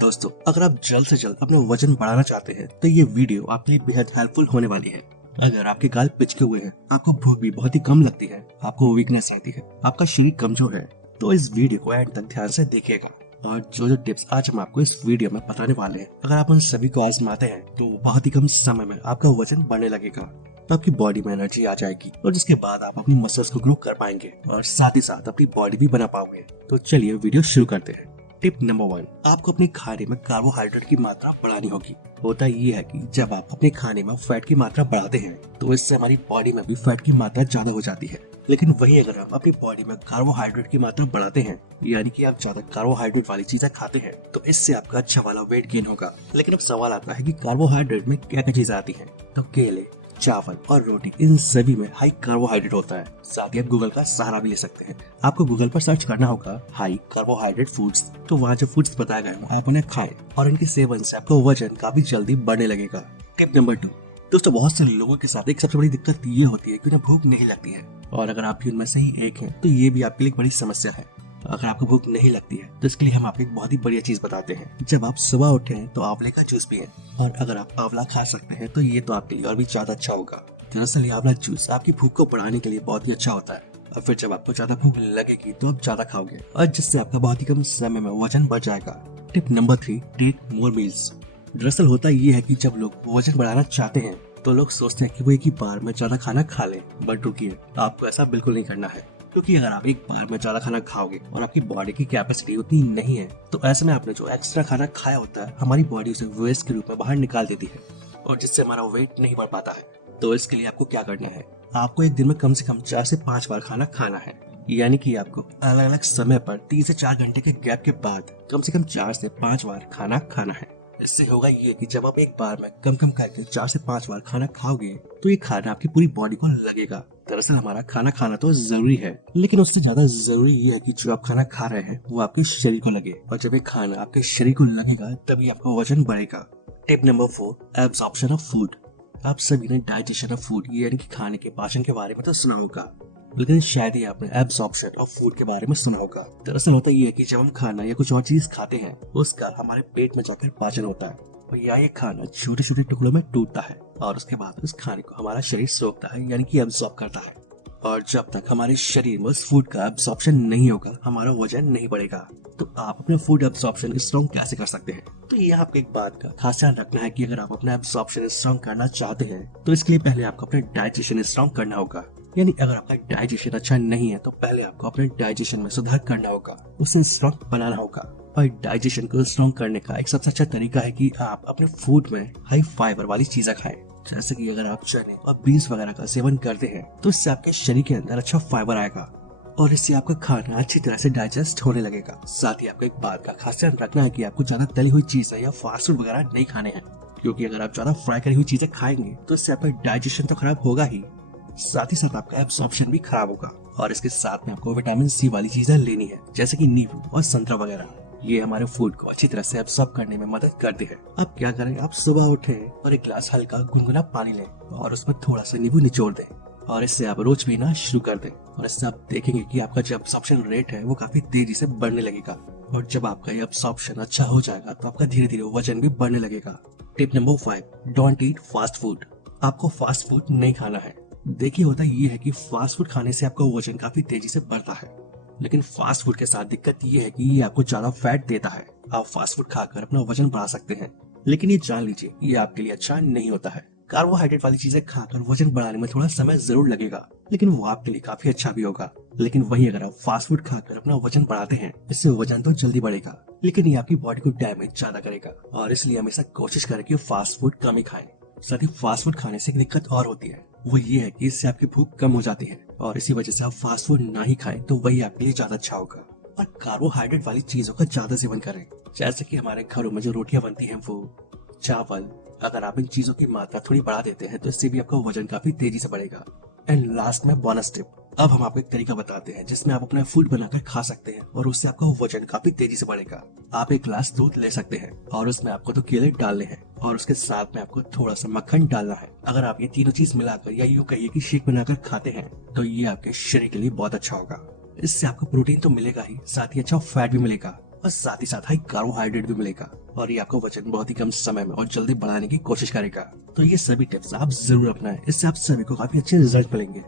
दोस्तों, अगर आप जल्द से जल्द अपना वजन बढ़ाना चाहते हैं तो ये वीडियो आपके लिए बेहद हेल्पफुल होने वाली है। अगर आपके गाल पिचके हुए हैं, आपको भूख भी बहुत ही कम लगती है, आपको वीकनेस रहती है, आपका शरीर कमजोर है, तो इस वीडियो को एंड तक ध्यान से देखिएगा। और जो टिप्स आज हम आपको इस वीडियो में बताने वाले हैं, अगर आप उन सभी को आजमाते हैं तो बहुत ही कम समय में आपका वजन बढ़ने लगेगा, तो आपकी बॉडी में एनर्जी आ जाएगी और जिसके बाद आप अपनी मसल्स को ग्रो कर पाएंगे और साथ ही साथ अपनी बॉडी भी बना पाओगे। तो चलिए वीडियो शुरू करते हैं। टिप नंबर 1, आपको अपने खाने में कार्बोहाइड्रेट की मात्रा बढ़ानी होगी। होता ये है कि जब आप अपने खाने में फैट की मात्रा बढ़ाते हैं तो इससे हमारी बॉडी में भी फैट की मात्रा ज्यादा हो जाती है। लेकिन वही अगर हम अपनी बॉडी में कार्बोहाइड्रेट की मात्रा बढ़ाते हैं, यानी कि आप ज्यादा कार्बोहाइड्रेट वाली चीजें खाते हैं, तो इससे आपका अच्छा वाला वेट गेन होगा। लेकिन अब सवाल आता है कि कार्बोहाइड्रेट में क्या क्या चीजें आती है। तो केले, चावल और रोटी, इन सभी में हाई कार्बोहाइड्रेट होता है। साथ ही आप गूगल का सहारा भी ले सकते हैं। आपको गूगल पर सर्च करना होगा हाई कार्बोहाइड्रेट फूड्स, तो वहाँ जो फूड्स बताए गए हैं आप उन्हें खाएं और इनके सेवन से आपका वजन काफी जल्दी बढ़ने लगेगा। टिप नंबर 2, दोस्तों बहुत से लोगों के साथ एक सबसे बड़ी दिक्कत ये होती है कि उन्हें भूख नहीं लगती है, और अगर आप भी उनमें से ही एक हैं तो ये भी आपके लिए एक बड़ी समस्या है। अगर आपको भूख नहीं लगती है तो इसके लिए हम आपको एक बहुत ही बढ़िया चीज बताते हैं। जब आप सुबह उठे हैं तो आंवले का जूस पिएं, और अगर आप आंवला खा सकते हैं तो ये तो आपके लिए और भी ज्यादा अच्छा होगा। दरअसल ये आंवला जूस आपकी भूख को बढ़ाने के लिए बहुत ही अच्छा होता है, और फिर जब आपको ज्यादा भूख लगेगी तो आप ज्यादा खाओगे और जिससे आपका बहुत ही कम समय में वजन बढ़ जाएगा। Tip number 3, take more meals. दरअसल होता ये है कि जब लोग वजन बढ़ाना चाहते हैं तो लोग सोचते हैं कि वो एक ही बार में ज्यादा खाना खा लें, बट रुकिए, आपको ऐसा बिल्कुल नहीं करना है। क्योंकि अगर आप एक बार में ज्यादा खाना खाओगे और आपकी बॉडी की कैपेसिटी उतनी नहीं है, तो ऐसे में आपने जो एक्स्ट्रा खाना खाया होता है हमारी बॉडी उसे वेस्ट के रूप में बाहर निकाल देती है, और जिससे हमारा वेट नहीं बढ़ पाता है। तो इसके लिए आपको क्या करना है, आपको एक दिन में कम से कम 4 से 5 बार खाना खाना है। यानी कि आपको अलग अलग समय पर 3 से 4 घंटे के गैप के बाद कम से कम 4 से 5 बार खाना खाना है। इससे होगा ये कि जब आप एक बार में कम कम करके 4 से 5 बार खाना खाओगे तो ये खाना आपकी पूरी बॉडी को लगेगा। दरअसल हमारा खाना खाना तो जरूरी है, लेकिन उससे ज्यादा जरूरी ये है कि जो आप खाना खा रहे हैं वो आपके शरीर को लगे, और जब ये खाना आपके शरीर को लगेगा तभी आपका वजन बढ़ेगा। Tip number 4, absorption of food. आप सभी ने डाइजेशन ऑफ फूड यानी कि खाने के पाचन के बारे में तो सुना होगा, लेकिन शायद ही आपने एब्जॉर्प्शन ऑफ फूड के बारे में सुना होगा। दरअसल होता ये है कि जब हम खाना या कुछ और चीज खाते हैं उसका हमारे पेट में जाकर पाचन होता है, और ये खाना छोटे छोटे टुकड़ों में टूटता है और उसके बाद उस खाने को हमारा शरीर सोखता है, यानी कि एब्जॉर्ब करता है। और जब तक हमारे शरीर में उस फूड का एब्जॉर्प्शन नहीं होगा हमारा वजन नहीं बढ़ेगा। तो आप अपने फूड एब्जॉर्प्शन स्ट्रॉन्ग कैसे कर सकते हैं? तो ये आपको एक बात का खास ध्यान रखना है कि अगर आप अपना एब्जॉर्प्शन स्ट्रॉन्ग करना चाहते हैं तो इसके लिए पहले आपको अपना डाइजेशन स्ट्रॉन्ग करना होगा। यानी अगर आपका डाइजेशन अच्छा नहीं है तो पहले आपको अपने डाइजेशन में सुधार करना होगा, उसे स्ट्रॉन्ग बनाना होगा। और डाइजेशन को स्ट्रॉन्ग करने का एक सबसे अच्छा तरीका है कि आप अपने फूड में हाई फाइबर वाली चीजें खाएं। जैसे कि अगर आप चने और बीन्स वगैरह का सेवन करते हैं तो इससे आपके शरीर के अंदर अच्छा फाइबर आएगा और इससे आपका खाना अच्छी तरह से डाइजेस्ट होने लगेगा। साथ ही आपको एक बात का खास ध्यान रखना है कि आपको ज्यादा तली हुई चीजें या फास्ट फूड वगैरह नहीं खाने हैं, क्योंकि अगर आप ज्यादा फ्राई करी हुई चीजें खाएंगे तो इससे आपका डाइजेशन तो खराब होगा ही, साथ ही साथ आपका एब्जॉर्प्शन भी खराब होगा। और इसके साथ में आपको विटामिन सी वाली चीजें लेनी है, जैसे कि नींबू और संतरा वगैरह। ये हमारे फूड को अच्छी तरह से एब्जॉर्ब करने में मदद करते हैं। आप क्या करें, आप सुबह उठे और एक गिलास हल्का गुनगुना पानी लें और उसमें थोड़ा सा नींबू निचोड़ दें, और इससे आप रोज पीना शुरू कर दें। और इससे आप देखेंगे कि आपका जो एब्जॉर्प्शन रेट है वो काफी तेजी से बढ़ने लगेगा, और जब आपका ये एब्जॉर्प्शन अच्छा हो जाएगा तो आपका धीरे धीरे वजन भी बढ़ने लगेगा। Tip number 5, don't eat fast food. आपको फास्ट फूड नहीं खाना है। देखिए होता ये है कि फास्ट फूड खाने से आपका वजन काफी तेजी से बढ़ता है, लेकिन फास्ट फूड के साथ दिक्कत ये है कि ये आपको ज्यादा फैट देता है। आप फास्ट फूड खाकर अपना वजन बढ़ा सकते हैं, लेकिन ये जान लीजिए ये आपके लिए अच्छा नहीं होता है। कार्बोहाइड्रेट वाली चीजें खाकर वजन बढ़ाने में थोड़ा समय जरूर लगेगा, लेकिन वो आपके लिए काफी अच्छा भी होगा। लेकिन वही अगर आप फास्ट फूड खाकर अपना वजन बढ़ाते हैं, इससे वजन तो जल्दी बढ़ेगा, लेकिन ये आपकी बॉडी को डैमेज ज्यादा करेगा। और इसलिए हमेशा कोशिश करें कि फास्ट फूड कम ही खाएं। साथ ही फास्ट फूड खाने से एक दिक्कत और होती है, वो ये है कि इससे आपकी भूख कम हो जाती है, और इसी वजह से आप फास्ट फूड ना ही खाएं तो वही आपके लिए ज्यादा अच्छा होगा। और कार्बोहाइड्रेट वाली चीजों का ज्यादा सेवन करें, जैसे कि हमारे घरों में जो रोटियां बनती हैं वो, चावल। अगर आप इन चीजों की मात्रा थोड़ी बढ़ा देते हैं तो इससे भी आपका वजन काफी तेजी से बढ़ेगा। एंड लास्ट में बोनस टिप, अब हम आपको एक तरीका बताते हैं जिसमें आप अपना फूड बनाकर खा सकते हैं और उससे आपका वजन काफी तेजी से बढ़ेगा। आप एक ग्लास दूध ले सकते हैं और उसमें आपको तो केले डालने हैं और उसके साथ में आपको थोड़ा सा मक्खन डालना है। अगर आप ये तीनों चीज मिलाकर या यूं कहिए कि शेक बनाकर खाते हैं तो ये आपके शरीर के लिए बहुत अच्छा होगा। इससे आपको प्रोटीन तो मिलेगा ही, साथ ही अच्छा फैट भी मिलेगा और साथ ही साथ हाई कार्बोहाइड्रेट भी मिलेगा और ये आपको वजन बहुत ही कम समय में और जल्दी बढ़ाने की कोशिश करेगा। तो ये सभी टिप्स आप जरूर अपनाएं, इससे आप सभी को काफी अच्छे रिजल्ट मिलेंगे।